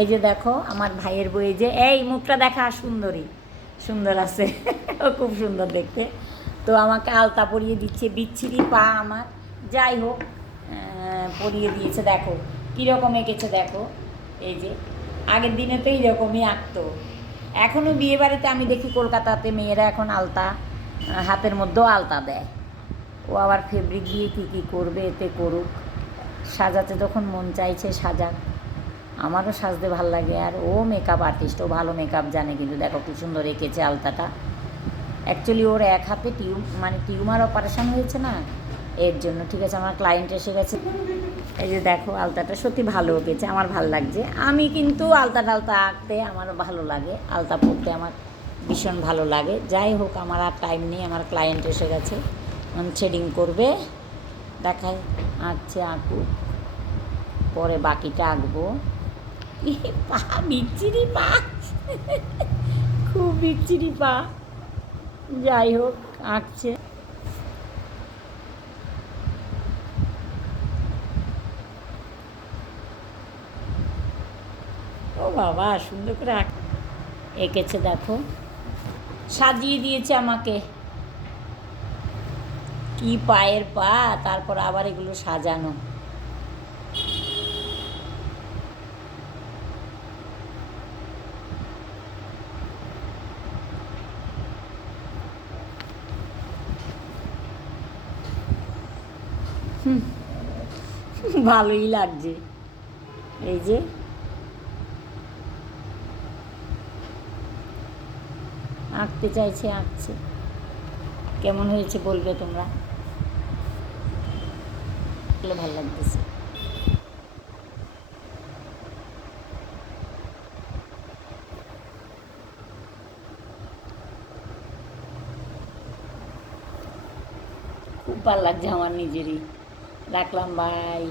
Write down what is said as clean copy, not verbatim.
এই যে দেখো আমার ভাইয়ের বই, যে এই মুখটা দেখা সুন্দরী, সুন্দর আছে ও খুব সুন্দর দেখতে। তো আমাকে আলতা পরিয়ে দিচ্ছে, বিচ্ছিরি পা আমার, যাই হোক পরিয়ে দিয়েছে। দেখো কীরকম এঁকেছে দেখো। এই যে আগের দিনে তো এইরকমই আঁকতো। এখনও বিয়েবাড়িতে আমি দেখি কলকাতাতে মেয়েরা এখন আলতা, হাতের মধ্যেও আলতা দেয়। ও আবার ফেব্রিক দিয়ে কী কী করবে, এতে করুক, সাজাতে যখন মন চাইছে সাজাক। আমারও সাজতে ভাল লাগে। আর ও মেকআপ আর্টিস্ট, ও ভালো মেকআপ জানে। কিন্তু দেখো কী সুন্দর এঁকেছে আলতাটা। অ্যাকচুয়ালি ওর এক হাতে টিউমার অপারেশন হয়েছে না, এর জন্য। ঠিক আছে, আমার ক্লায়েন্ট এসে গেছে। এই যে দেখো আলতাটা সত্যি ভালো এঁকেছে, আমার ভালো লাগছে। আমি কিন্তু আলতা টালতা আঁকতে আমারও ভালো লাগে, আলতা পরতে আমার ভীষণ ভালো লাগে। যাই হোক, আমার আর টাইম নেই, আমার ক্লায়েন্ট এসে গেছে, শেডিং করবে। দেখায় আঁকছে, আঁকুক, পরে বাকিটা আঁকবো। পা বিচ্ছিরি পা, খুব বিচ্ছিরি পা। যাই হোক আঁকছে। ও বাবা সুন্দর করে এঁকেছে দেখো, সাজিয়ে দিয়েছে আমাকে। কি পায়ের পা, তারপর আবার এগুলো সাজানো। ভালোই লাগছে। এই যে আঁকতে চাইছে, আঁকছে। কেমন হয়েছে বলবে তোমরা, ভালো লাগতেছে। খুব ভালো লাগছে আমার নিজেরই। রাখলাম, বাই।